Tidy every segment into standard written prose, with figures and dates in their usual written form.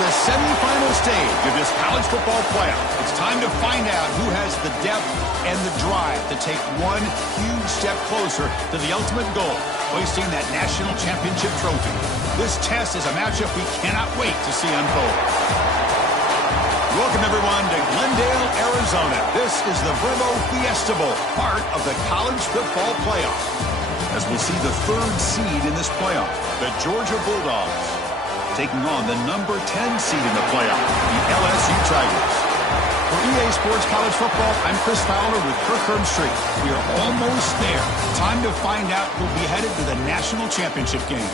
the semifinal stage of this college football playoff. It's time to find out who has the depth and the drive to take one huge step closer to the ultimate goal, hoisting that national championship trophy. This test is a matchup we cannot wait to see unfold. Welcome, everyone, to Glendale, Arizona. This is the Vrbo Fiesta Bowl, part of the college football playoff. As we see the third seed in this playoff, the Georgia Bulldogs, taking on the number 10 seed in the playoff, the LSU Tigers. For EA Sports College Football, I'm Chris Fowler with Kirk Herbstreit. We are almost there. Time to find out who'll be headed to the national championship game.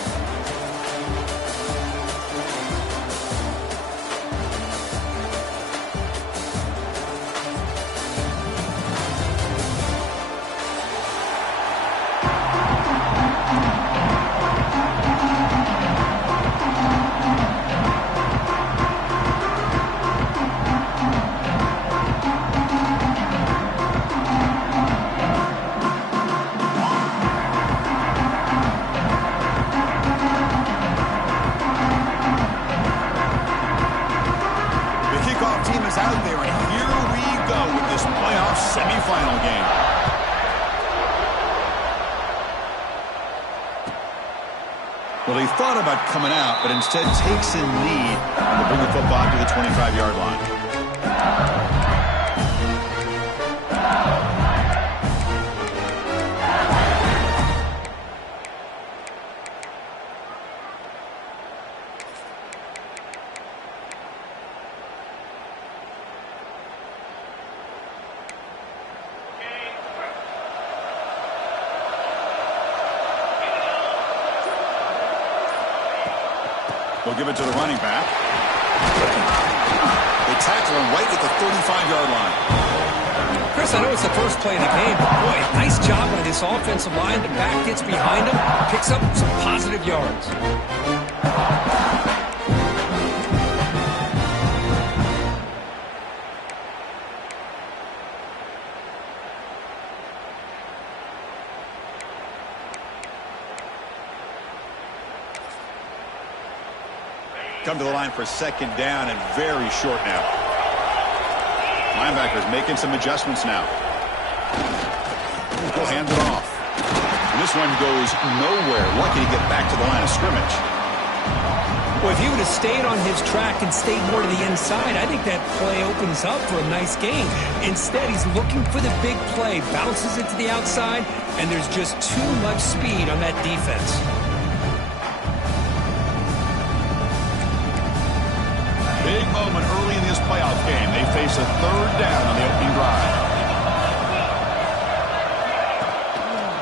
Out there, and here we go with this playoff semifinal game. Well, he thought about coming out, but instead takes in lead and will bring the football to the 25-yard line. We'll give it to the running back. They tackle him right at the 35-yard line. Chris, I know it's the first play of the game, but boy, nice job by this offensive line. The back gets behind him, picks up some positive yards. Come to the line for second down and very short now. Linebackers making some adjustments now. He'll hand it off. And this one goes nowhere. Lucky to get back to the line of scrimmage. Well, if he would have stayed on his track and stayed more to the inside, I think that play opens up for a nice game. Instead, he's looking for the big play, bounces it to the outside, and there's just too much speed on that defense. Big moment early in this playoff game. They face a third down on the opening drive.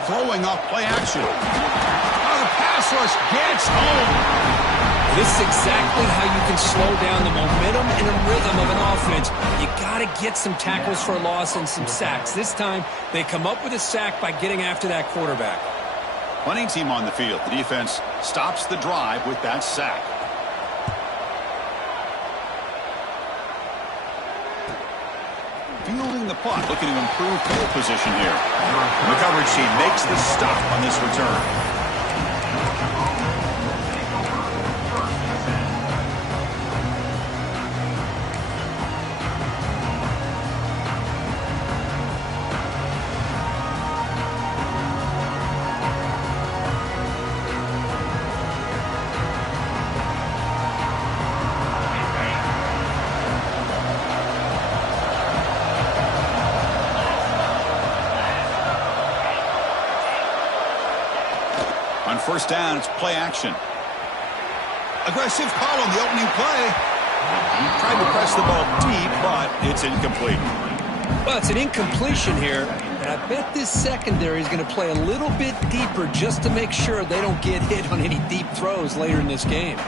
Throwing off play action. Oh, the pass rush gets home. This is exactly how you can slow down the momentum and the rhythm of an offense. You got to get some tackles for a loss and some sacks. This time, they come up with a sack by getting after that quarterback. Punting team on the field. The defense stops the drive with that sack. Fielding the punt, looking to improve field position here. And the coverage team makes the stop on this return. On first down, it's play action. Aggressive call on the opening play. Tried to press the ball deep, but it's incomplete. Well, it's an incompletion here, and I bet this secondary is going to play a little bit deeper just to make sure they don't get hit on any deep throws later in this game.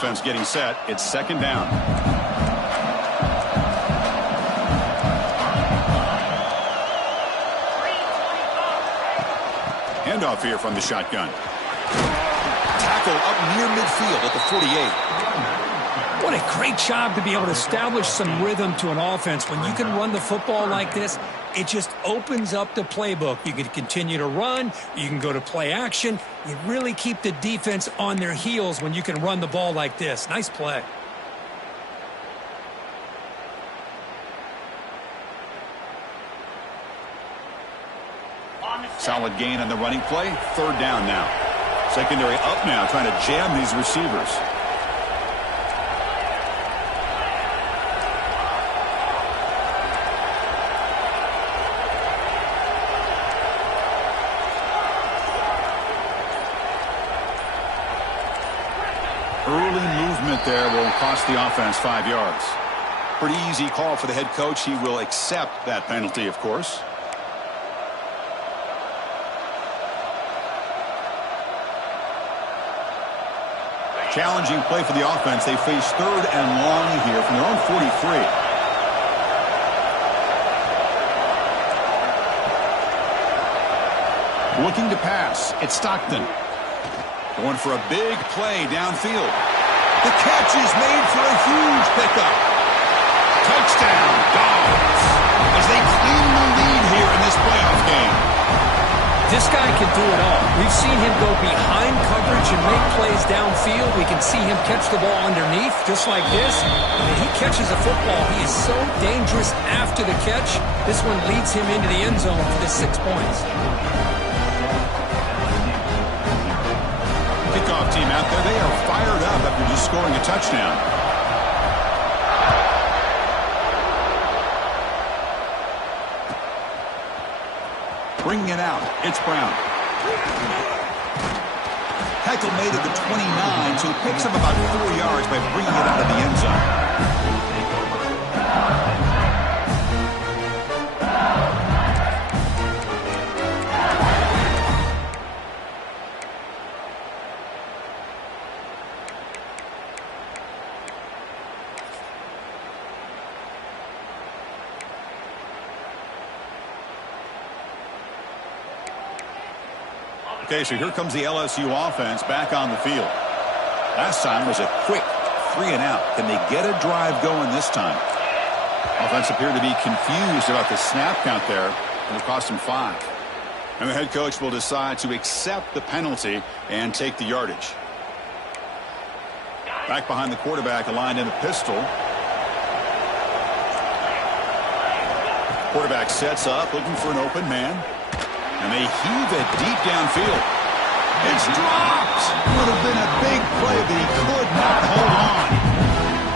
offense getting set. It's second down. Handoff here from the shotgun. Tackle up near midfield at the 48. What a great job to be able to establish some rhythm to an offense. When you can run the football like this, it just opens up the playbook. You can continue to run. You can go to play action. You really keep the defense on their heels when you can run the ball like this. Nice play. Solid gain on the running play. Third down now. Secondary up now, trying to jam these receivers. Early movement there will cost the offense 5 yards. Pretty easy call for the head coach. He will accept that penalty, of course. Challenging play for the offense. They face third and long here from their own 43. Looking to pass. It's Stockton. Going for a big play downfield. The catch is made for a huge pickup. Touchdown, Dogs, as they claim the lead here in this playoff game. This guy can do it all. We've seen him go behind coverage and make plays downfield. We can see him catch the ball underneath, just like this. When he catches a football, he is so dangerous after the catch. This one leads him into the end zone for the 6 points. Kickoff team out there, they are fired up after just scoring a touchdown. Bringing it out, it's Brown. Tackle made at the 29, so he picks up about 4 yards by bringing it out of the end zone. Okay, so here comes the LSU offense back on the field. Last time was a quick 3-and-out. Can they get a drive going this time? Offense appeared to be confused about the snap count there, and it cost them 5. And the head coach will decide to accept the penalty and take the yardage. Back behind the quarterback, aligned in a pistol. Quarterback sets up, looking for an open man. And they heave it deep downfield. It's dropped. Would have been a big play, but he could not hold on.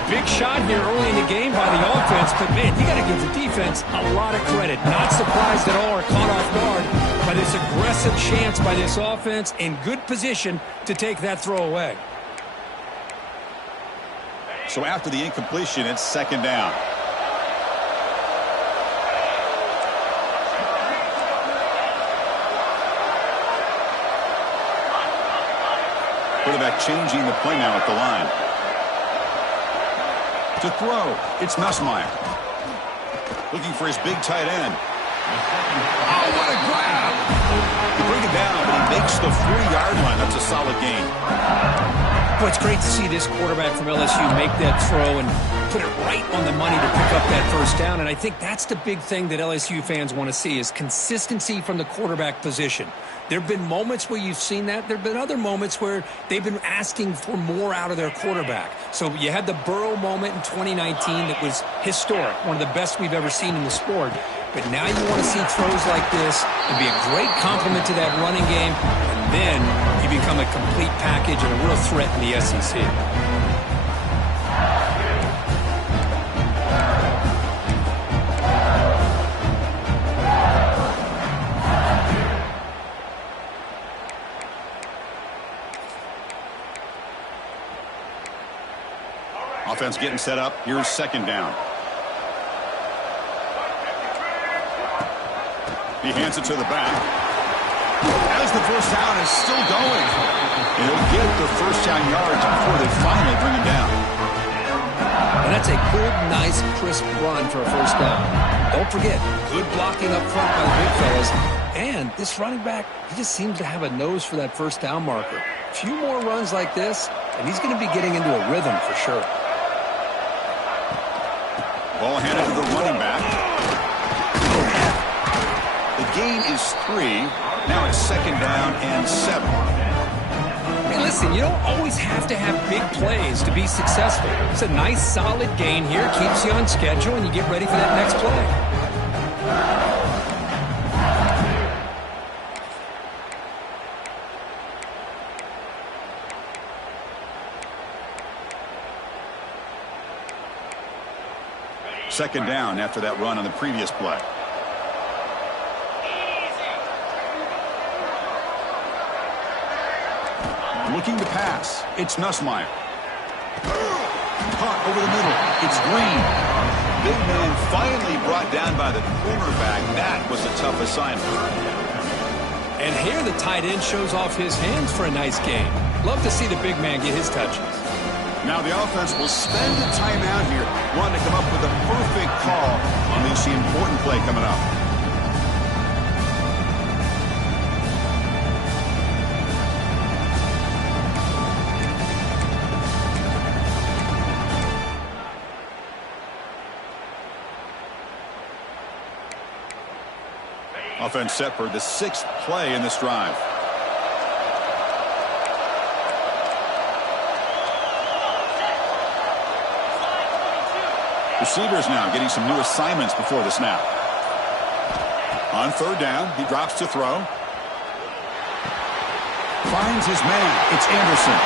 Big shot here early in the game by the offense, but man, you got to give the defense a lot of credit. Not surprised at all or caught off guard by this aggressive chance by this offense in good position to take that throw away. So after the incompletion, it's second down. Quarterback changing the play now at the line. To throw, it's Nussmeier. Looking for his big tight end. Oh, what a grab! They bring it down, but he makes the 3-yard line. That's a solid gain. Boy, it's great to see this quarterback from LSU make that throw and put it right on the money to pick up that first down. And I think that's the big thing that LSU fans want to see is consistency from the quarterback position. There have been moments where you've seen that. There have been other moments where they've been asking for more out of their quarterback. So you had the Burrow moment in 2019 that was historic, one of the best we've ever seen in the sport. But now you want to see throws like this and be a great complement to that running game. And then you become a complete package and a real threat in the SEC. Offense getting set up. Here's second down. He hands it to the back. As the first down is still going. And he'll get the first down yards before they finally bring him down. And that's a good, nice, crisp run for a first down. Don't forget, good blocking up front by the big fellas. And this running back, he just seems to have a nose for that first down marker. A few more runs like this, and he's going to be getting into a rhythm for sure. Ball handed to the running back. The gain is 3. Now it's 2nd down and 7. Hey, listen, you don't always have to have big plays to be successful. It's a nice, solid gain here. Keeps you on schedule, and you get ready for that next play. Second down after that run on the previous play. Looking to pass. It's Nussmeier. Caught over the middle. It's Green. Big man finally brought down by the cornerback. That was a tough assignment. And here the tight end shows off his hands for a nice game. Love to see the big man get his touches. Now the offense will spend a timeout here, wanting to come up with a perfect call on this important play coming up. Offense set for the 6th play in this drive. Receivers now getting some new assignments before the snap. On 3rd down, he drops to throw. Finds his man. It's Anderson.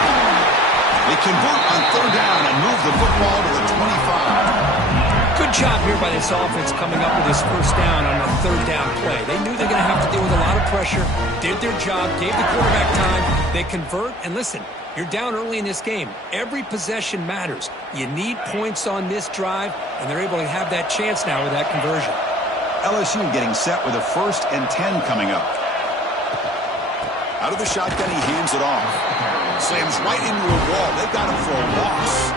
They convert on 3rd down and move the football to the 25. Good job here by this offense coming up with this first down on the 3rd down play. They knew they're going to have to deal with a lot of pressure, did their job, gave the quarterback time. They convert, and listen, you're down early in this game. Every possession matters. You need points on this drive, and they're able to have that chance now with that conversion. LSU getting set with a 1st and 10 coming up. Out of the shotgun, he hands it off. Slams right into a wall. They've got him for a loss.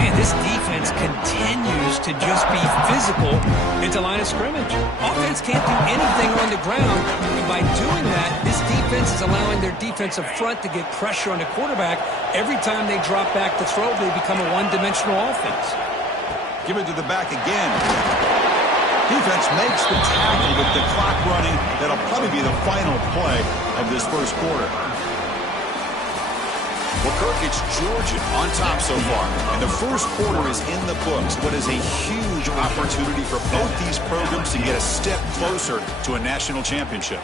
Man, this defense continues to just be physical into line of scrimmage. Offense can't do anything on the ground, and by doing that, this defense is allowing their defensive front to get pressure on the quarterback. Every time they drop back to throw, they become a one-dimensional offense. Give it to the back again. Defense makes the tackle with the clock running. That'll probably be the final play of this first quarter. Well, Kirk, it's Georgia on top so far. And the first quarter is in the books. What is a huge opportunity for both these programs to get a step closer to a national championship.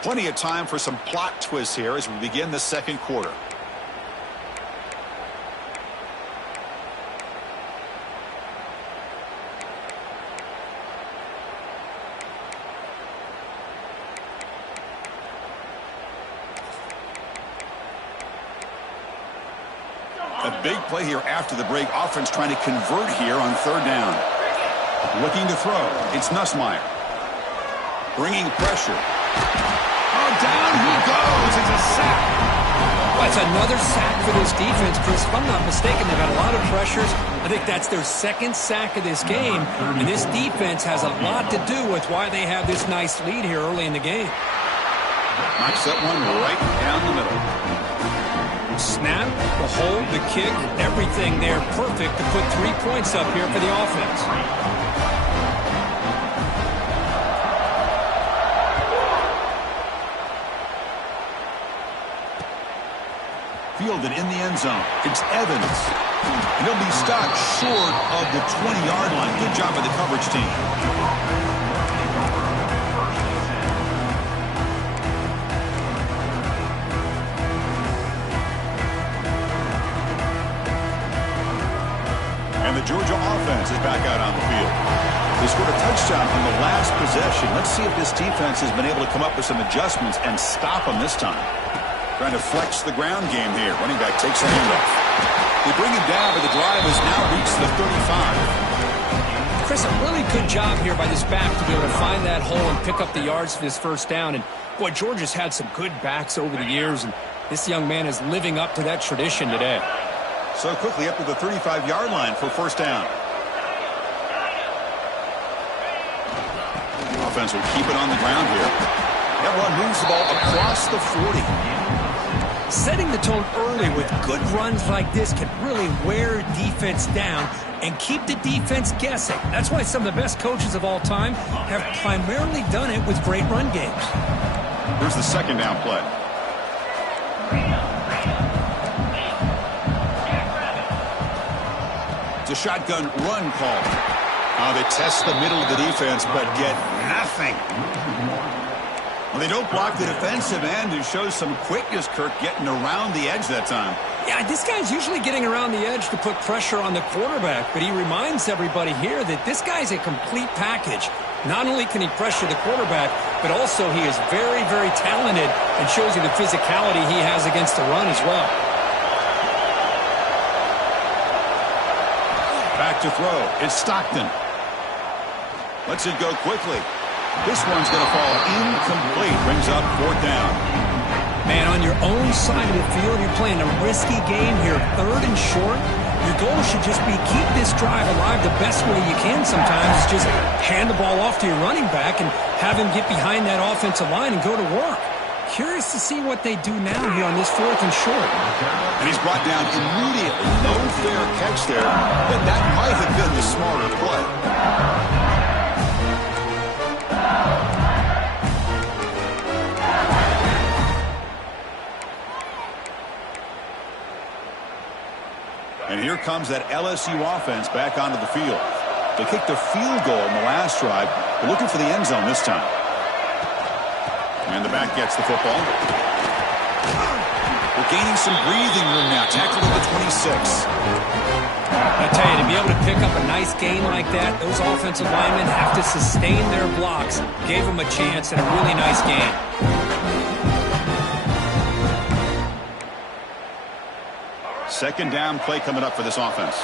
Plenty of time for some plot twists here as we begin the second quarter. A big play here after the break. Offense trying to convert here on 3rd down. Looking to throw. It's Nussmeier. Bringing pressure. Oh, down he goes. It's a sack. Well, it's another sack for this defense, Chris. If I'm not mistaken, they've had a lot of pressures. I think that's their 2nd sack of this game. And this defense has a lot to do with why they have this nice lead here early in the game. Knocks that one right down the middle. Snap, the hold, the kick, everything there perfect to put 3 points up here for the offense. Fielded in the end zone. It's Evans. And he'll be stopped short of the 20-yard line. Good job by the coverage team. And the Georgia offense is back out on the field. They scored a touchdown on the last possession. Let's see if this defense has been able to come up with some adjustments and stop them this time. Trying to flex the ground game here. Running back takes the handoff. They bring him down, but the drive has now reached the 35. Chris, a really good job here by this back to be able to find that hole and pick up the yards for this first down. And, boy, Georgia's had some good backs over the years, and this young man is living up to that tradition today. So quickly up to the 35-yard line for first down. Offense will keep it on the ground here. That run moves the ball across the 40. Setting the tone early with good runs like this can really wear defense down and keep the defense guessing. That's why some of the best coaches of all time have primarily done it with great run games. Here's the second down play. It's a shotgun run call. They test the middle of the defense, but get nothing. Well, they don't block the defensive end. It shows some quickness, Kirk, getting around the edge that time. Yeah, this guy's usually getting around the edge to put pressure on the quarterback, but he reminds everybody here that this guy's a complete package. Not only can he pressure the quarterback, but also he is very, very talented and shows you the physicality he has against the run as well. Back to throw. It's Stockton. Lets it go quickly. This one's going to fall incomplete. Brings up fourth down. Man, on your own side of the field, you're playing a risky game here. Third and short. Your goal should just be keep this drive alive the best way you can sometimes. Just hand the ball off to your running back and have him get behind that offensive line and go to work. Curious to see what they do now here on this fourth and short. And he's brought down immediately. No fair catch there, but that might have been the smarter play. And here comes that LSU offense back onto the field. They kicked a field goal in the last drive. They're looking for the end zone this time. And the back gets the football. We're gaining some breathing room now. Tackled at the 26. I tell you, to be able to pick up a nice gain like that, those offensive linemen have to sustain their blocks. Gave them a chance and a really nice gain. Second down play coming up for this offense.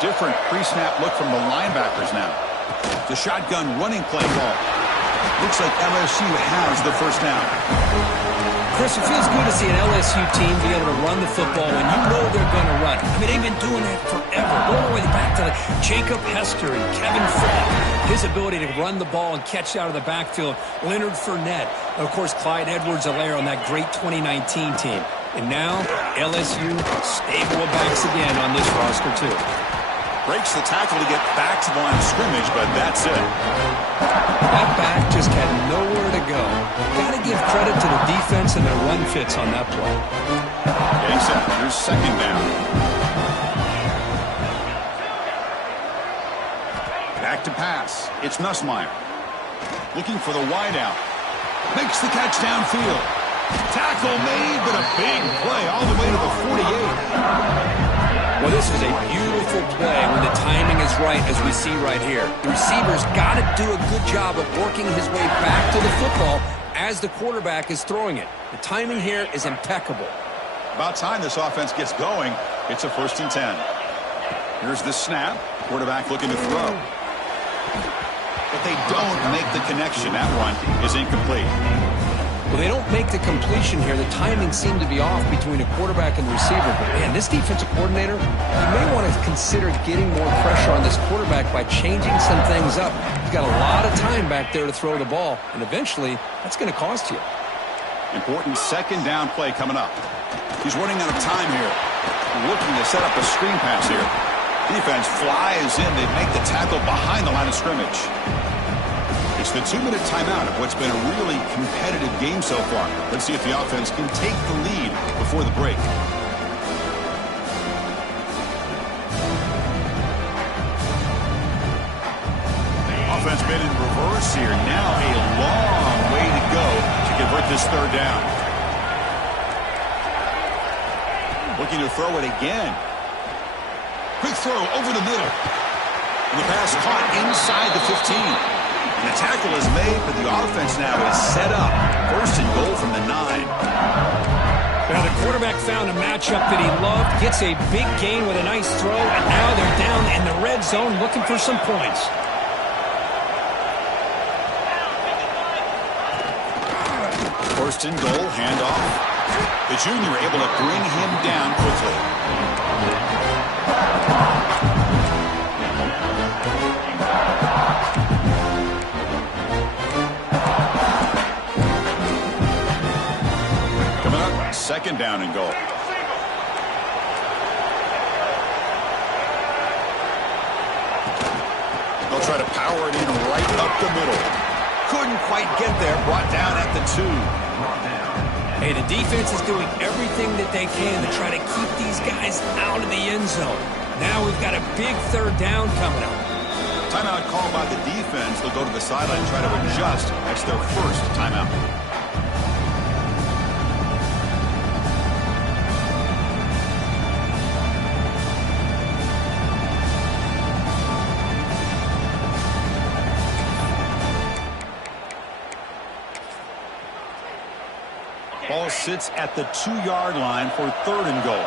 Different pre-snap look from the linebackers now. The shotgun running play call. Looks like LSU has the first down. Chris, it feels good to see an LSU team be able to run the football when you know they're going to run. I mean, they've been doing that forever. Going all the way back to like Jacob Hester and Kevin Falk. His ability to run the ball and catch out of the backfield. Leonard Fournette. And of course, Clyde Edwards-Helaire on that great 2019 team. And now, LSU stable of backs again on this roster, too. Breaks the tackle to get back to the line of scrimmage, but that's it. That back just had nowhere to go. Got to give credit to the defense and their run fits on that play. Getting set. Here's second down. Back to pass. It's Nussmeier. Looking for the wideout. Makes the catch downfield. Tackle made, but a big play all the way to the 48. Well, this is a beautiful play when the timing is right, as we see right here. The receiver's got to do a good job of working his way back to the football as the quarterback is throwing it. The timing here is impeccable. About time this offense gets going. It's a 1st and 10. Here's the snap. Quarterback looking to throw. But they don't make the connection. That one is incomplete. Well, they don't make the completion here. The timing seemed to be off between a quarterback and the receiver. But, man, this defensive coordinator, you may want to consider getting more pressure on this quarterback by changing some things up. He's got a lot of time back there to throw the ball, and eventually that's going to cost you. Important second down play coming up. He's running out of time here. Looking to set up a screen pass here. Defense flies in. They make the tackle behind the line of scrimmage. It's the 2-minute timeout of what's been a really competitive game so far. Let's see if the offense can take the lead before the break. Offense been in reverse here. Now a long way to go to convert this third down. Looking to throw it again. Quick throw over the middle. And the pass caught inside the 15. And the tackle is made, but the offense now is set up. 1st and goal from the 9. Now, the quarterback quarterback found a matchup that he loved, gets a big gain with a nice throw, and now they're down in the red zone looking for some points. First and goal, handoff. The junior able to bring him down quickly. Coming up, second down and goal. They'll try to power it in right up the middle. Couldn't quite get there, brought down at the 2. Hey, the defense is doing everything that they can to try to keep these guys out of the end zone. Now we've got a big third down coming up. Timeout called by the defense. They'll go to the sideline and try to adjust. That's their first timeout. Ball sits at the 2-yard line for third and goal.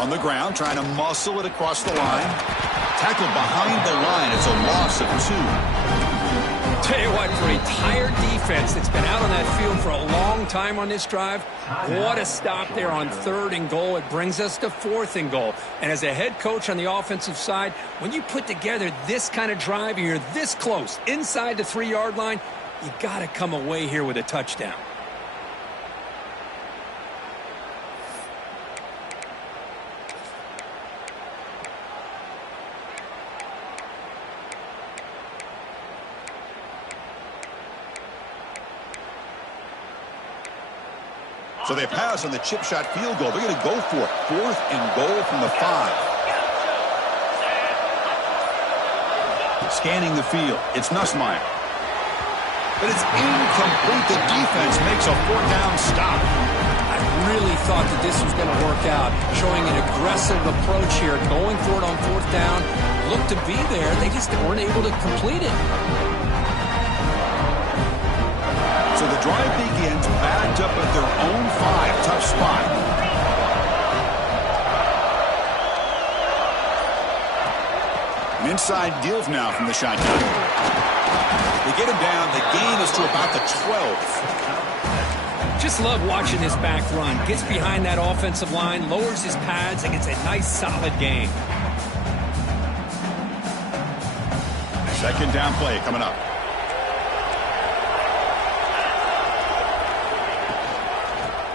On the ground, trying to muscle it across the line. Tackled behind the line. It's a loss of 2. Tell you what, for a tired defense that's been out on that field for a long time on this drive, what a stop there on third and goal. It brings us to fourth and goal. And as a head coach on the offensive side, when you put together this kind of drive and you're this close inside the 3-yard line, you got to come away here with a touchdown. So they pass on the chip shot field goal. They're going to go for it. Fourth and goal from the 5. Scanning the field. It's Nussmeier. But it's incomplete. The defense makes a 4th down stop. I really thought that this was going to work out. Showing an aggressive approach here. Going for it on 4th down. Looked to be there. They just weren't able to complete it. So the drive begins backed up at their own 5. Tough spot. An inside deal now from the shotgun. They get him down. The gain is to about the 12th. Just love watching this back run. Gets behind that offensive line, lowers his pads, and gets a nice solid gain. Second down play coming up.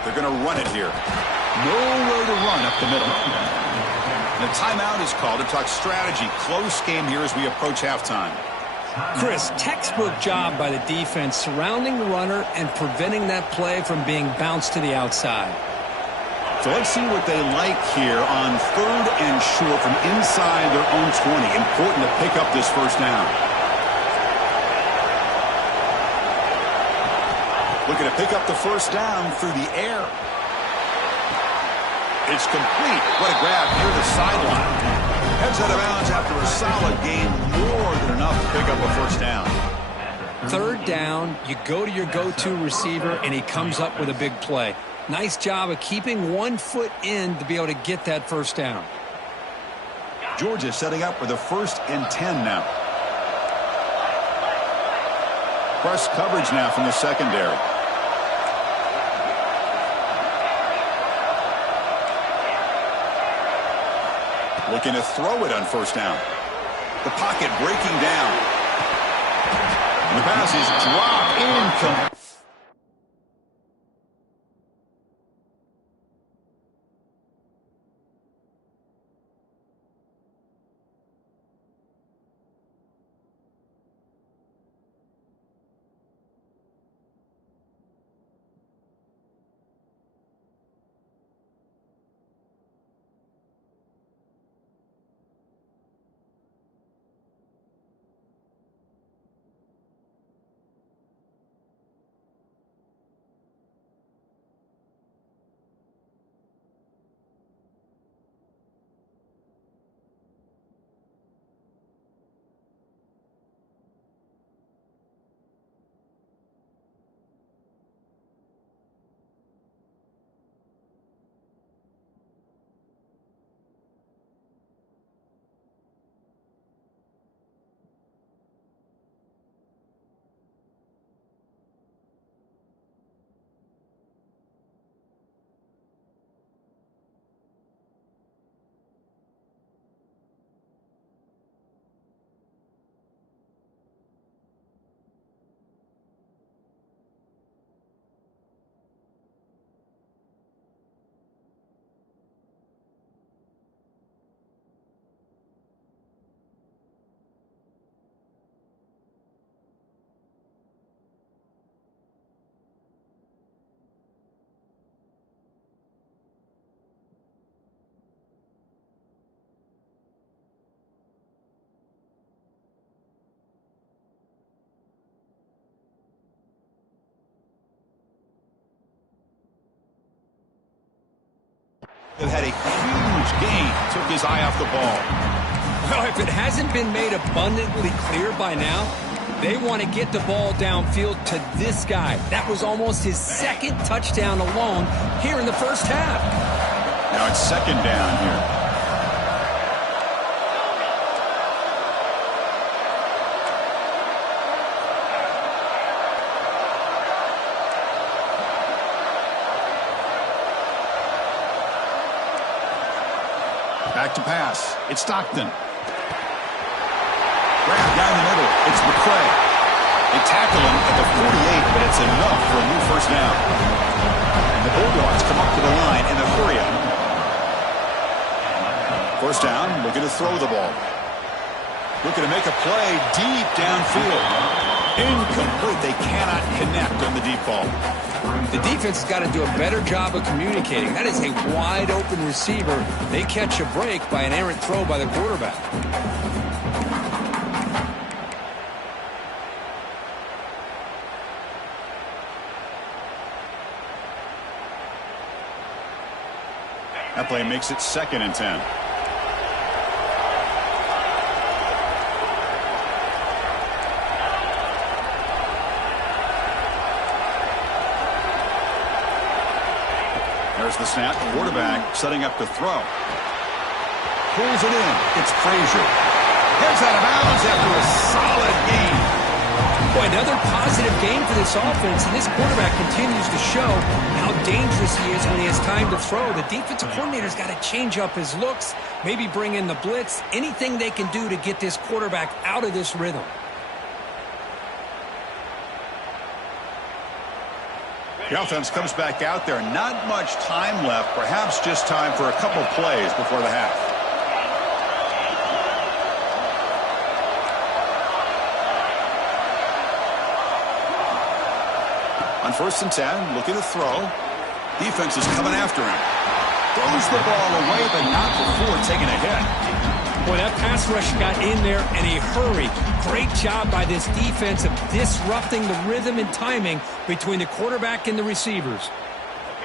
They're going to run it here. Nowhere to run up the middle. The timeout is called to talk strategy. Close game here as we approach halftime. Chris, textbook job by the defense surrounding the runner and preventing that play from being bounced to the outside. So let's see what they like here on third and short from inside their own 20. Important to pick up this first down. Looking to pick up the first down through the air. It's complete. What a grab near the sideline. Heads out of bounds after a solid gain, more than enough to pick up a first down. Third down, you go to your go-to receiver, and he comes up with a big play. Nice job of keeping 1 foot in to be able to get that first down. Georgia setting up for the 1st and 10 now. Press coverage now from the secondary. Looking to throw it on first down. The pocket breaking down. And the pass is dropped incomplete. Had a huge gain, took his eye off the ball. Well, if it hasn't been made abundantly clear by now, they want to get the ball downfield to this guy. That was almost his second touchdown alone here in the first half. Now it's second down here. Back to pass. It's Stockton. Grab down the middle. It's McCray. They tackle him at the 48, but it's enough for a new first down. And the Bulldogs come up to the line in the 3. First down, looking to throw the ball. Looking to make a play deep downfield. Incomplete. They cannot connect on the deep ball. The defense has got to do a better job of communicating. That is a wide-open receiver. They catch a break by an errant throw by the quarterback. That play makes it 2nd and 10. There's the snap. Quarterback setting up to throw. Pulls it in. It's Frazier. Heads out of bounds after a solid gain. Boy, another positive game for this offense, and this quarterback continues to show how dangerous he is when he has time to throw. The defensive coordinator's got to change up his looks, maybe bring in the blitz, anything they can do to get this quarterback out of this rhythm. The offense comes back out there. Not much time left. Perhaps just time for a couple plays before the half. On 1st and 10, looking to throw. Defense is coming after him. Throws the ball away, but not before taking a hit. Boy, that pass rush got in there in a hurry. Great job by this defense of disrupting the rhythm and timing between the quarterback and the receivers.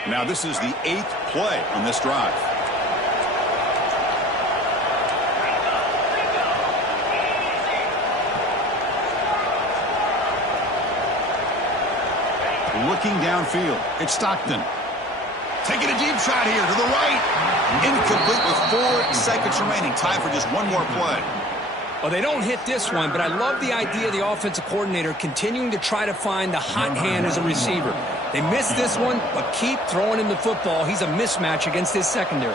Now this is the 8th play on this drive. Looking downfield, it's Stockton. Taking a deep shot here to the right. Incomplete with 4 seconds remaining. Time for just one more play. Well, they don't hit this one, but I love the idea of the offensive coordinator continuing to try to find the hot hand as a receiver. They missed this one, but keep throwing him the football. He's a mismatch against his secondary.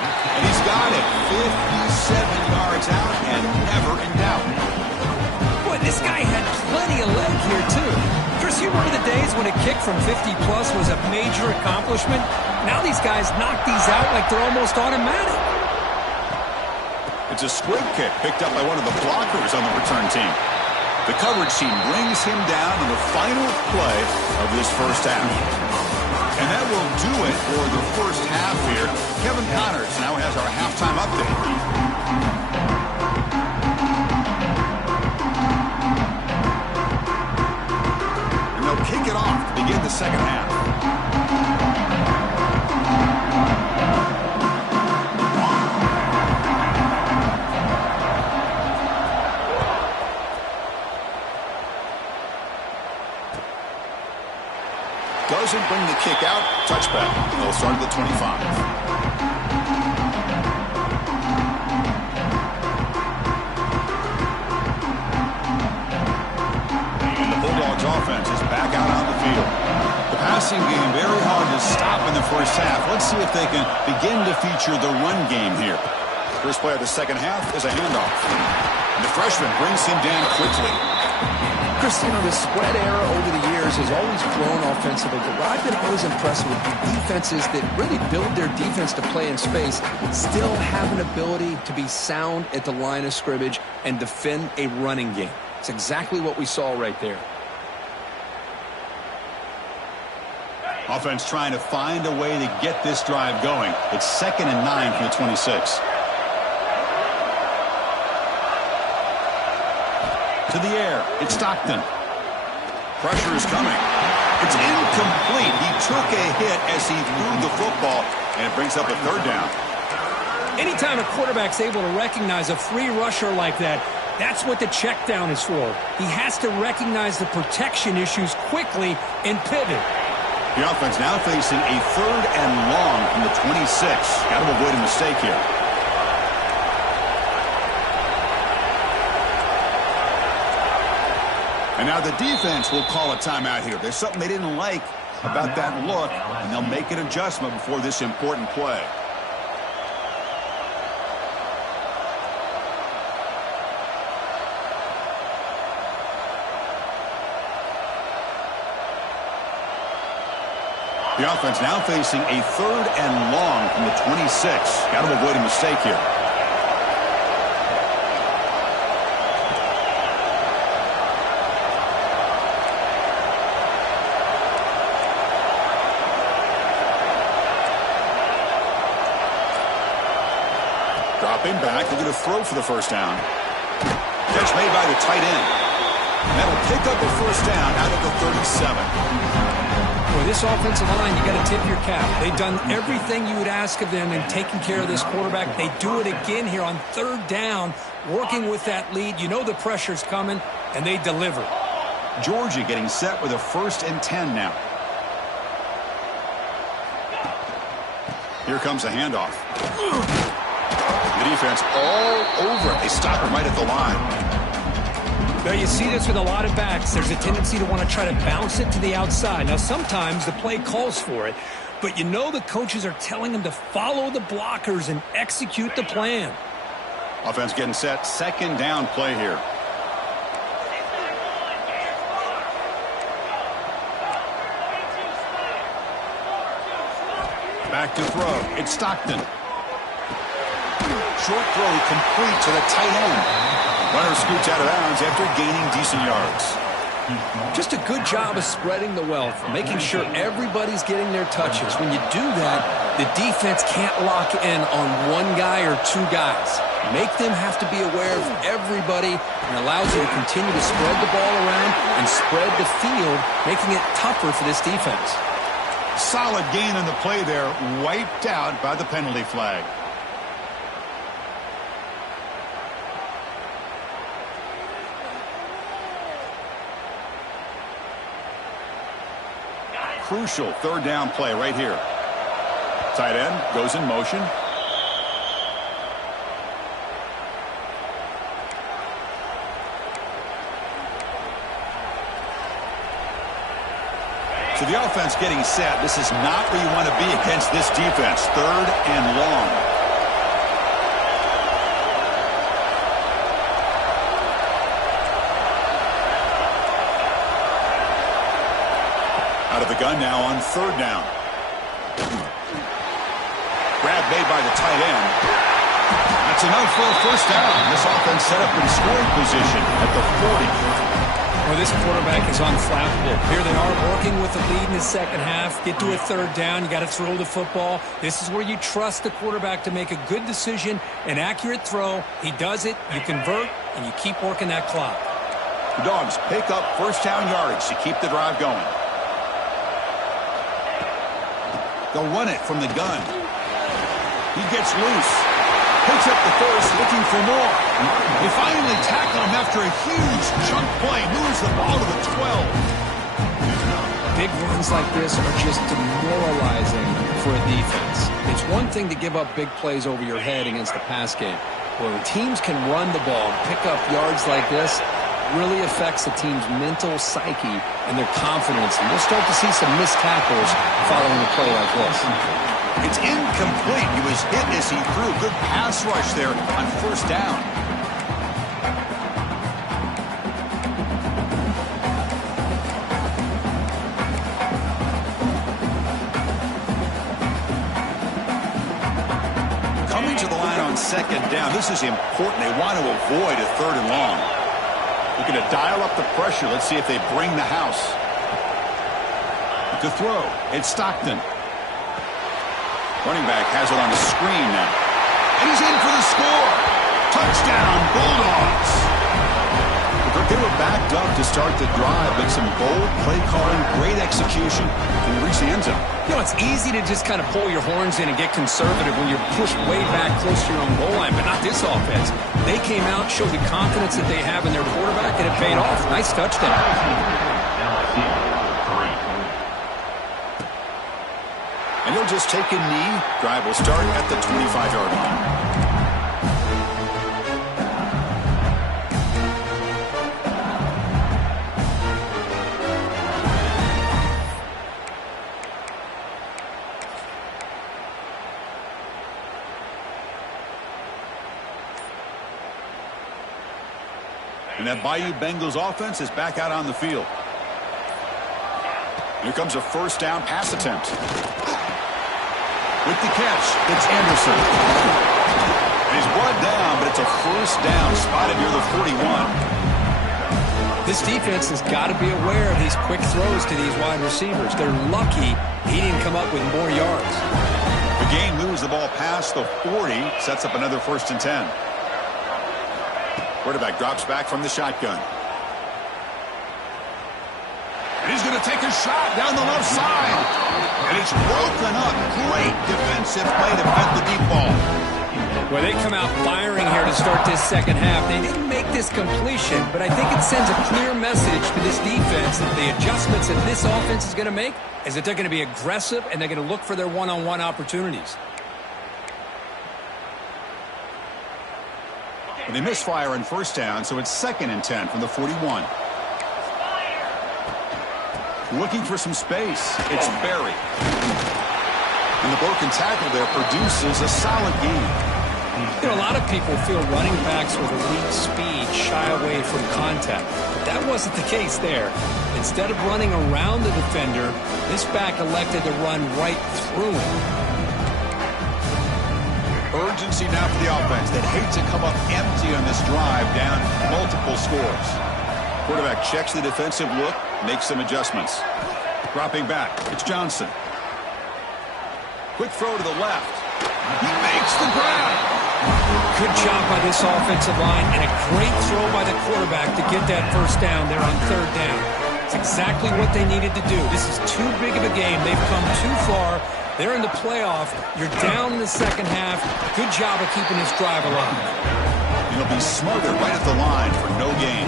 And he's got it. 57 yards out and never in doubt. Boy, this guy had plenty of leg here, too. Chris, you remember the days when a kick from 50-plus was a major accomplishment? Now these guys knock these out like they're almost automatic. It's a squib kick picked up by one of the blockers on the return team. The coverage team brings him down in the final play of this first half. And that will do it for the first half here. Kevin Connors now has our halftime update. Kick it off to begin the second half. Doesn't bring the kick out. Touchback. They'll start at the 25. Offense is back out on the field. The passing game very hard to stop in the first half. Let's see if they can begin to feature the run game here. First play of the second half is a handoff. And the freshman brings him down quickly. Chris, you know, the spread era over the years has always grown offensively, but what I've been always impressed with the defenses that really build their defense to play in space still have an ability to be sound at the line of scrimmage and defend a running game. It's exactly what we saw right there. Offense trying to find a way to get this drive going. It's 2nd and 9 from the 26. To the air, it's Stockton. Pressure is coming. It's incomplete. He took a hit as he threw the football, and it brings up a third down. Anytime a quarterback's able to recognize a free rusher like that, that's what the check down is for. He has to recognize the protection issues quickly and pivot. The offense now facing a 3rd and long from the 26. Got to avoid a mistake here. And now the defense will call a timeout here. There's something they didn't like about that look, and they'll make an adjustment before this important play. The offense now facing a 3rd and long from the 26. Got to avoid a mistake here. Dropping back, they're going to throw for the first down. Catch made by the tight end. That'll pick up a first down out of the 37. Boy, this offensive line, you got to tip your cap. They've done everything you would ask of them in taking care of this quarterback. They do it again here on 3rd down, working with that lead. You know the pressure's coming, and they deliver. Georgia getting set with a 1st and 10 now. Here comes the handoff. The defense all over it. They stop him right at the line. Now, you see this with a lot of backs. There's a tendency to want to try to bounce it to the outside. Now, sometimes the play calls for it, but you know the coaches are telling them to follow the blockers and execute the plan. Offense getting set. 2nd down play here. Back to throw. It's Stockton. Short throw complete to the tight end. Runner scoots out of bounds after gaining decent yards. Just a good job of spreading the wealth, making sure everybody's getting their touches. When you do that, the defense can't lock in on one guy or 2 guys. Make them have to be aware of everybody, and allows you to continue to spread the ball around and spread the field, making it tougher for this defense. Solid gain on the play there, wiped out by the penalty flag. Crucial 3rd down play right here. Tight end goes in motion. So the offense getting set. This is not where you want to be against this defense. 3rd and long. Out of the gun now on 3rd down. Grab made by the tight end. That's enough for a first down. This offense set up in scoring position at the 40. Well, this quarterback is unflappable. Here they are working with the lead in the 2nd half. Get to a 3rd down. You got to throw the football. This is where you trust the quarterback to make a good decision, an accurate throw. He does it. You convert, and you keep working that clock. The Dogs pick up first down yards to keep the drive going. They'll run it from the gun. He gets loose. Picks up the first, looking for more. They finally tackle him after a huge chunk play. Moves the ball to the 12. Big runs like this are just demoralizing for a defense. It's one thing to give up big plays over your head against the pass game. When teams can run the ball and pick up yards like this, really affects the team's mental psyche and their confidence. And you'll start to see some missed tackles following a play like this. It's incomplete. He was hit as he threw. Good pass rush there on 1st down. Coming to the line on 2nd down. This is important. They want to avoid a 3rd and long. Looking to dial up the pressure. Let's see if they bring the house. To throw, it's Stockton. Running back has it on the screen now. And he's in for the score. Touchdown, Bulldogs. They were backed enough to start the drive, but some bold play calling, great execution, and reach the end zone. You know, it's easy to just kind of pull your horns in and get conservative when you're pushed way back close to your own goal line, but not this offense. They came out, showed the confidence that they have in their quarterback, and it paid off. Nice touchdown. And he'll just take a knee. Drive will start at the 25-yard line. And that Bayou Bengals offense is back out on the field. Here comes a first down pass attempt. With the catch, it's Anderson. And he's brought down, but it's a first down spotted near the 41. This defense has got to be aware of these quick throws to these wide receivers. They're lucky he didn't come up with more yards. The game moves the ball past the 40, sets up another 1st and 10. Quarterback drops back from the shotgun. And he's going to take a shot down the left side. And it's broken up. Great defensive play to fend the deep ball. Well, they come out firing here to start this second half. They didn't make this completion, but I think it sends a clear message to this defense that the adjustments that this offense is going to make is that they're going to be aggressive and they're going to look for their one-on-one opportunities. And they misfire in first down, so it's 2nd and 10 from the 41. Looking for some space. It's Berry. And the broken tackle there produces a solid gain. You know, a lot of people feel running backs with elite speed shy away from contact. But that wasn't the case there. Instead of running around the defender, this back elected to run right through him. Urgency now for the offense. They'd hate to come up empty on this drive, down multiple scores. Quarterback checks the defensive look, makes some adjustments. Dropping back, it's Johnson. Quick throw to the left. He makes the grab. Good job by this offensive line, and a great throw by the quarterback to get that first down there on 3rd down. It's exactly what they needed to do. This is too big of a game. They've come too far. They're in the playoff. You're down in the second half. Good job of keeping this drive alive. He'll be smothered right at the line for no gain.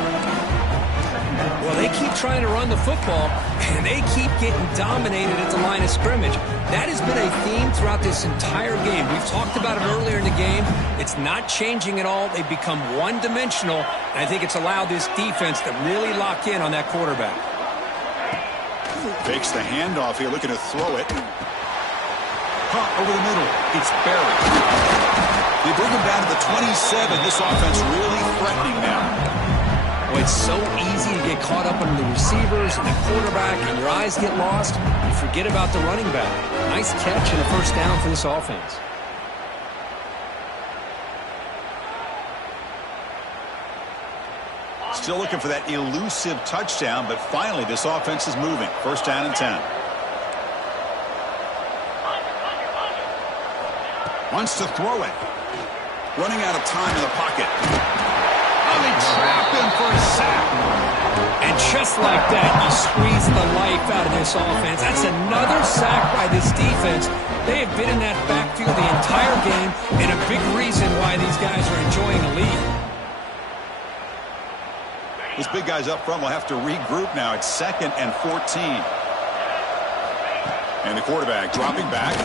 Well, they keep trying to run the football, and they keep getting dominated at the line of scrimmage. That has been a theme throughout this entire game. We've talked about it earlier in the game. It's not changing at all. They've become one-dimensional, and I think it's allowed this defense to really lock in on that quarterback. Fakes the handoff here, looking to throw it. Punt over the middle. It's Berry. They bring him down to the 27. This offense really threatening now. Well, it's so easy to get caught up on the receivers and the quarterback, and your eyes get lost. You forget about the running back. Nice catch and a first down for this offense. Still looking for that elusive touchdown, but finally this offense is moving. 1st down and 10. Wants to throw it. Running out of time in the pocket. Oh, they trap him for a sack. And just like that, you squeeze the life out of this offense. That's another sack by this defense. They have been in that backfield the entire game, and a big reason why these guys are enjoying a lead. This big guy's up front will have to regroup now. It's 2nd and 14. And the quarterback dropping back.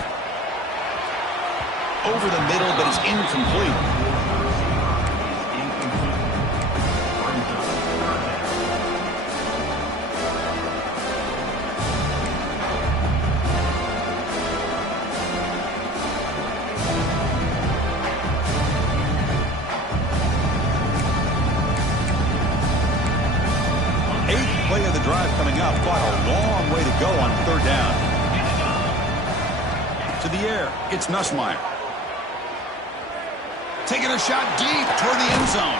Over the middle, but it's incomplete. Play of the drive coming up. Quite a long way to go on 3rd down. To the air, it's Nussmeier. Taking a shot deep toward the end zone.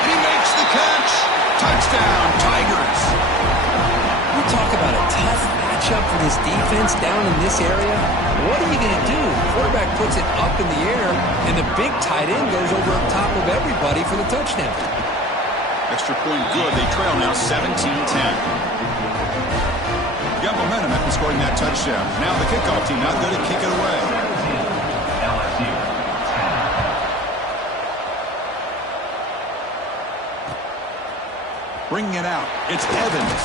And he makes the catch. Touchdown, Tigers. We talk about a tough matchup for this defense down in this area. What are you going to do? The quarterback puts it up in the air, and the big tight end goes over top of everybody for the touchdown. Extra point good. They trail now 17-10. Got momentum after scoring that touchdown. Now the kickoff team not good to kick it away. Bringing it out. It's Evans.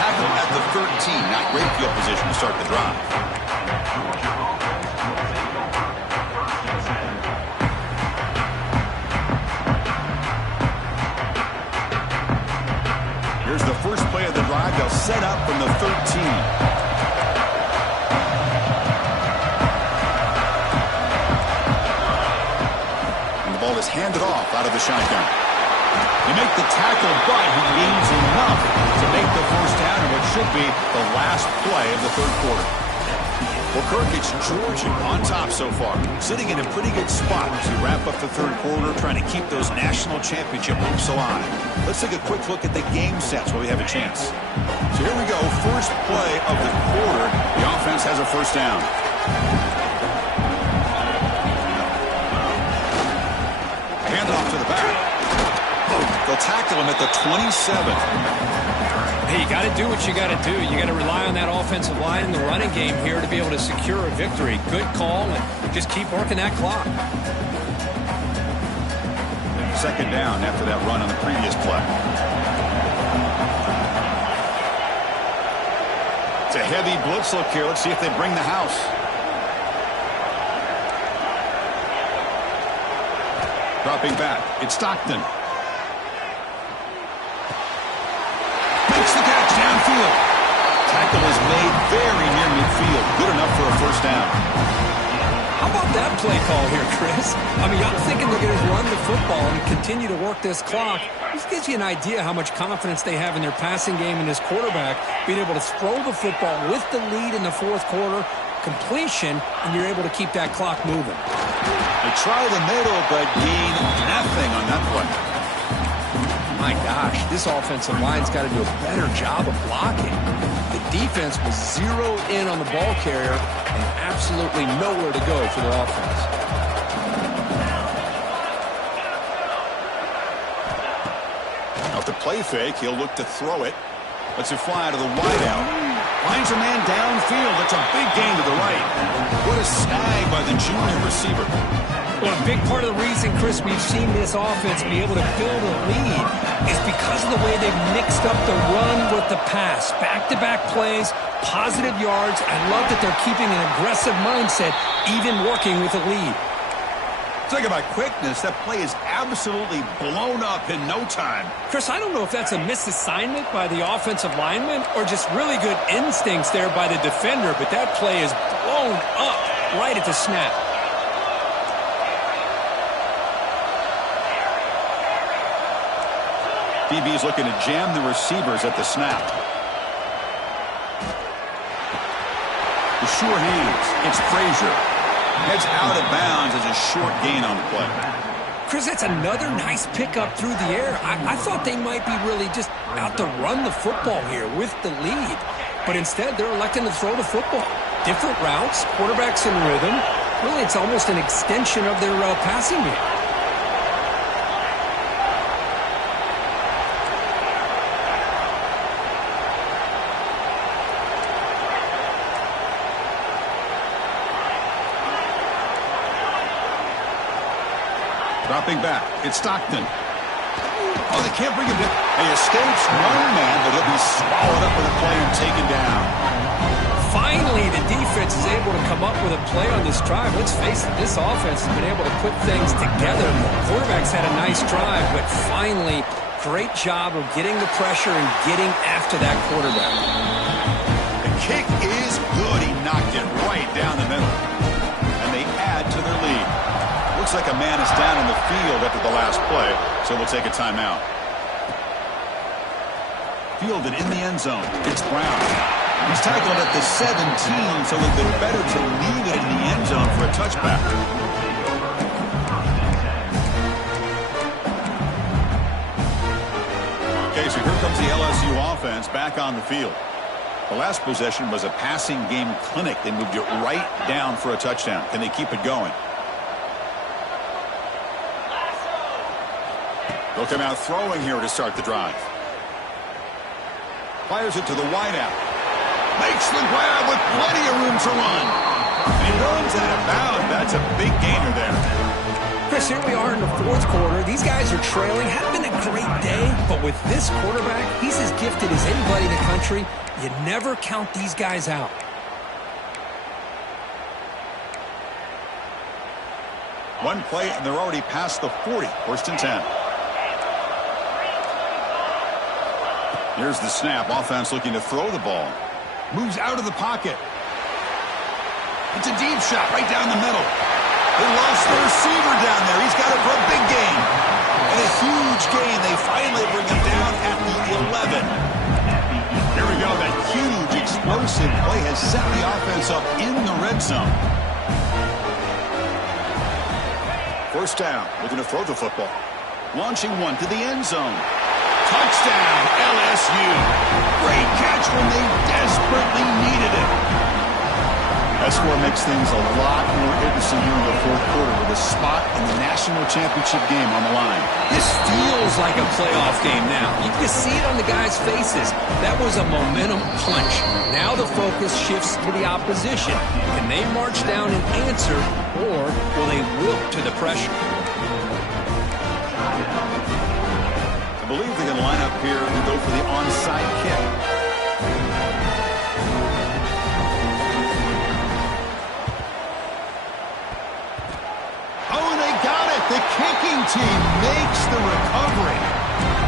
Tackle at the 13. Not great field position to start the drive. Here's the first play of the drive. They'll set up from the 13. And the ball is handed off out of the shotgun. They make the tackle, but he gains enough to make the first down in what should be the last play of the third quarter. Well, Kirk, it's Georgia on top so far, sitting in a pretty good spot as we wrap up the third quarter, trying to keep those national championship hopes alive. Let's take a quick look at the game sets while we have a chance. So here we go, first play of the quarter. The offense has a first down. Hand off to the back. They'll tackle him at the 27. Hey, you got to do what you got to do. You got to rely on that offensive line in the running game here to be able to secure a victory. Good call, and just keep working that clock. Second down after that run on the previous play. It's a heavy blitz look here. Let's see if they bring the house. Dropping back. It's Stockton. Makes the catch downfield. Tackle is made very near midfield. Good enough for a first down. How about that play call here, Chris? I mean, I'm thinking they're going to run the football and continue to work this clock. This gives you an idea how much confidence they have in their passing game and this quarterback being able to throw the football with the lead in the fourth quarter, completion, and you're able to keep that clock moving. They try the middle, but gain nothing on that play. My gosh, this offensive line's got to do a better job of blocking. The defense was zeroed in on the ball carrier and absolutely nowhere to go for their offense. Now with the play fake, he'll look to throw it. Lets it fly to the wideout. Finds a man downfield. That's a big gain to the right. What a snag by the junior receiver. Well, a big part of the reason, Chris, we've seen this offense be able to build a lead is because of the way they've mixed up the run with the pass. Back-to-back plays, positive yards. I love that they're keeping an aggressive mindset, even working with a lead. Talk about quickness. That play is absolutely blown up in no time. Chris, I don't know if that's a misassignment by the offensive lineman or just really good instincts there by the defender, but that play is blown up right at the snap. DB is looking to jam the receivers at the snap. The sure hands. It's Frazier. Heads out of bounds as a short gain on the play. Chris, that's another nice pickup through the air. I thought they might be really just out to run the football here with the lead. But instead, they're electing to throw the football. Different routes, quarterbacks in rhythm. Really, it's almost an extension of their passing game. Dropping back. It's Stockton. Oh, they can't bring him down. He escapes one man, but he'll be swallowed up with a play and taken down. Finally, the defense is able to come up with a play on this drive. Let's face it, this offense has been able to put things together. The quarterback's had a nice drive, but finally, great job of getting the pressure and getting after that quarterback. The kick is good. He knocked it right down the middle. And they add to their lead. Looks like a man is down in the field after the last play, so we'll take a timeout. Fielded in the end zone. It's Brown. He's tackled at the 17, so it would have been better to leave it in the end zone for a touchback. Okay, so here comes the LSU offense back on the field. The last possession was a passing game clinic. They moved it right down for a touchdown. Can they keep it going? They'll come out throwing here to start the drive. Fires it to the wideout. Makes the grab with plenty of room to run. And he runs out of bounds. That's a big gainer there. Chris, here we are in the fourth quarter. These guys are trailing. Hadn't been a great day, but with this quarterback, he's as gifted as anybody in the country. You never count these guys out. One play, and they're already past the 40. First and 10. Here's the snap. Offense looking to throw the ball. Moves out of the pocket. It's a deep shot right down the middle. They lost the receiver down there. He's got it for a big gain. And a huge gain. They finally bring him down at the 11. Here we go. That huge explosive play has set the offense up in the red zone. First down. Looking to throw the football. Launching one to the end zone. Touchdown, LSU. Great catch when they desperately needed it. That score makes things a lot more interesting here in the fourth quarter with a spot in the national championship game on the line. This feels like a playoff game now. You can see it on the guys' faces. That was a momentum punch. Now the focus shifts to the opposition. Can they march down and answer, or will they wilt to the pressure? I believe they're going to line up here and go for the onside kick. Oh, and they got it. The kicking team makes the recovery.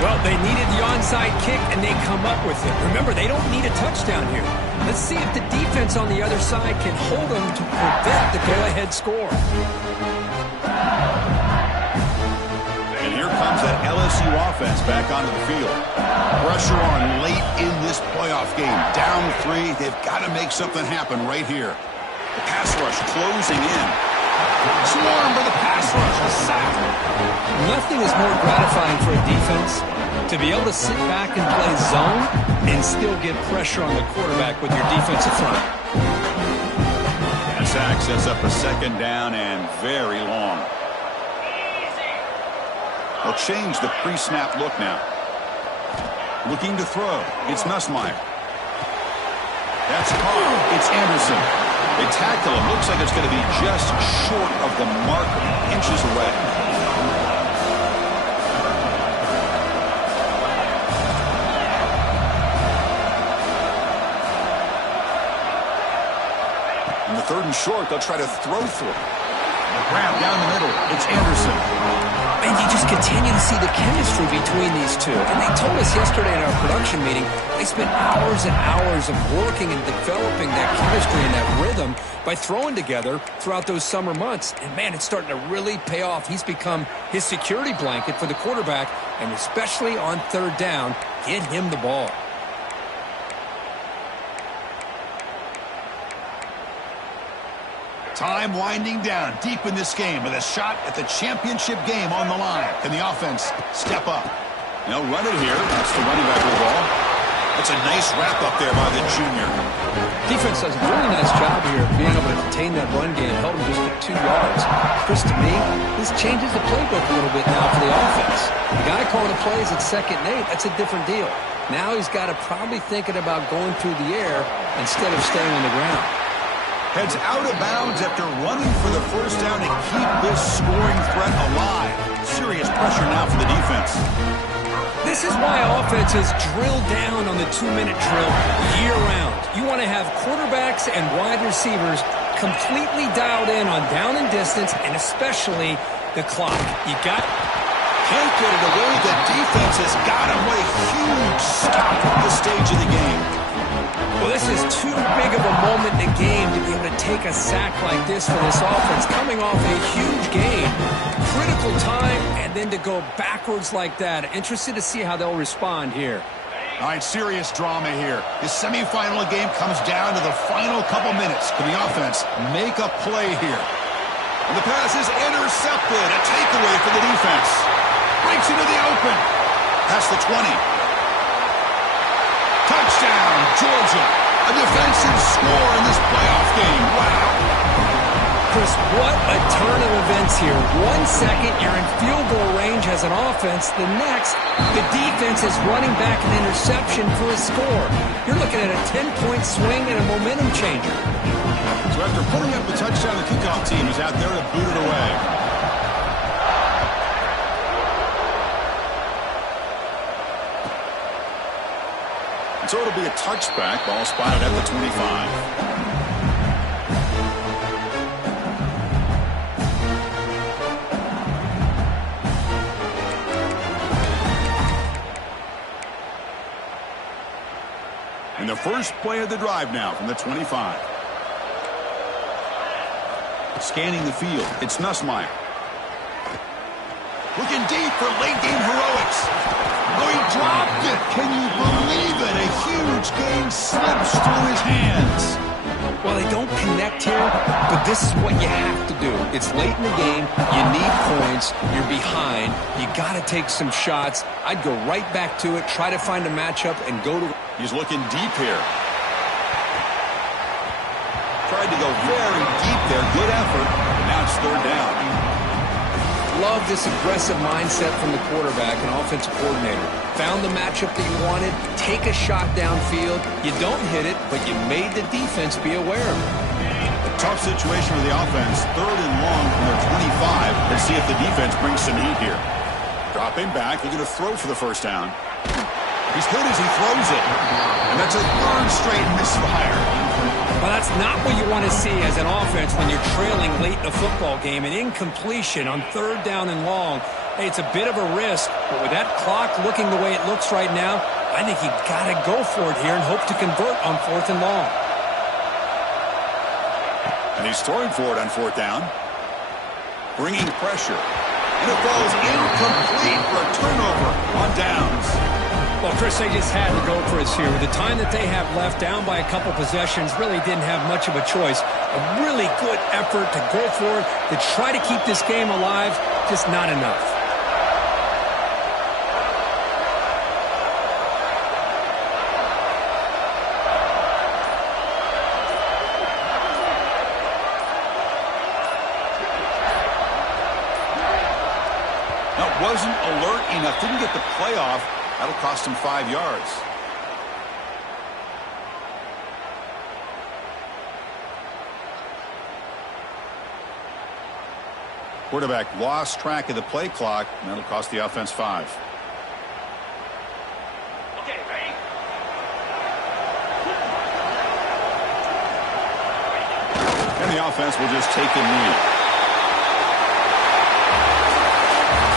Well, they needed the onside kick, and they come up with it. Remember, they don't need a touchdown here. Let's see if the defense on the other side can hold them to prevent the go-ahead score. And here comes that LSU offense back onto the field. Pressure on late in this playoff game. Down 3. They've got to make something happen right here. The pass rush closing in. Swarm for the pass rush. A sack. Nothing is more gratifying for a defense to be able to sit back and play zone and still get pressure on the quarterback with your defensive front. That sack sets up a second down and very long. They'll change the pre-snap look now. Looking to throw. It's Nussmeier. That's Carr. It's Anderson. They tackle him. Looks like it's going to be just short of the marker. Inches away. In the third and short, they'll try to throw for it. Grab down the middle. It's Anderson. And you just continue to see the chemistry between these two. And they told us yesterday in our production meeting, they spent hours and hours of working and developing that chemistry and that rhythm by throwing together throughout those summer months. And, man, it's starting to really pay off. He's become his security blanket for the quarterback, and especially on third down, get him the ball. Time winding down deep in this game with a shot at the championship game on the line. Can the offense step up? They'll run it here. That's the running back with the ball. That's a nice wrap up there by the junior. Defense does a really nice job here of being able to contain that run game, held him just at 2 yards. Chris, to me, this changes the playbook a little bit now for the offense. The guy calling the plays at 2nd and 8, that's a different deal. Now he's got to probably thinking about going through the air instead of staying on the ground. Heads out of bounds after running for the first down to keep this scoring threat alive. Serious pressure now for the defense. This is why offenses drill down on the 2-minute drill year-round. You want to have quarterbacks and wide receivers completely dialed in on down and distance, and especially the clock. Can't get it away. The defense has got him. What a huge stop at this stage of the game. Well, this is too big of a moment in the game to be able to take a sack like this for this offense. Coming off a huge gain, critical time, and then to go backwards like that. Interested to see how they'll respond here. All right, serious drama here. The semifinal game comes down to the final couple minutes. Can the offense make a play here? And the pass is intercepted. A takeaway for the defense. Breaks into the open. Past the 20. Touchdown, Georgia. A defensive score in this playoff game. Wow. Chris, what a turn of events here. 1 second, you're in field goal range as an offense. The next, the defense is running back an interception for a score. You're looking at a 10-point swing and a momentum changer. So after putting up the touchdown, the kickoff team is out there to boot it away. And so it'll be a touchback. Ball spotted at the 25. And the first play of the drive now from the 25. Scanning the field, it's Nussmeier. Looking deep for late game heroics. Oh, he dropped it. Can you believe it? A huge gain slips through his hands. Well, they don't connect here, but this is what you have to do. It's late in the game. You need points. You're behind. You got to take some shots. I'd go right back to it, try to find a matchup, and go to... He's looking deep here. Tried to go very deep there. Good effort. But now it's third down. Love this aggressive mindset from the quarterback and offensive coordinator. Found the matchup that you wanted. Take a shot downfield. You don't hit it, but you made the defense be aware of it. A tough situation for the offense. Third and long from their 25. Let's see if the defense brings some heat here. Dropping back. They're going to throw for the first down. He's good as he throws it. And that's a third straight misfire. Well, that's not what you want to see as an offense when you're trailing late in a football game. An incompletion on third down and long. Hey, it's a bit of a risk, but with that clock looking the way it looks right now, I think you got to go for it here and hope to convert on fourth and long. And he's throwing for it on fourth down. Bringing pressure. And it falls incomplete for a turnover on downs. Well, Chris, they just had to go for us here. With the time that they have left, down by a couple possessions, really didn't have much of a choice. A really good effort to go for it, to try to keep this game alive, just not enough. That wasn't alert enough. Didn't get the play off. That'll cost him 5 yards. Quarterback lost track of the play clock, and that'll cost the offense 5. Okay, ready? And the offense will just take the lead.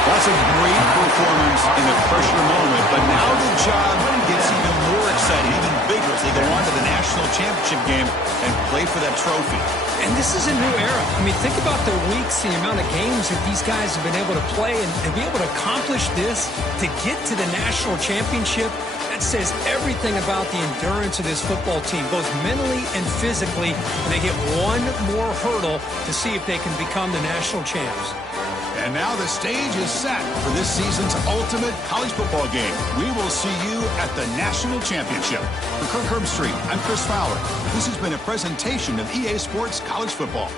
That's a great performance in the pressure moment, but now the job gets even more exciting, even bigger as they go on to the national championship game and play for that trophy. And this is a new era. I mean, think about the weeks, the amount of games that these guys have been able to play and be able to accomplish this, to get to the national championship. That says everything about the endurance of this football team, both mentally and physically. And they get one more hurdle to see if they can become the national champs. And now the stage is set for this season's ultimate college football game. We will see you at the national championship. For Kirk Herbstreit, I'm Chris Fowler. This has been a presentation of EA Sports College Football.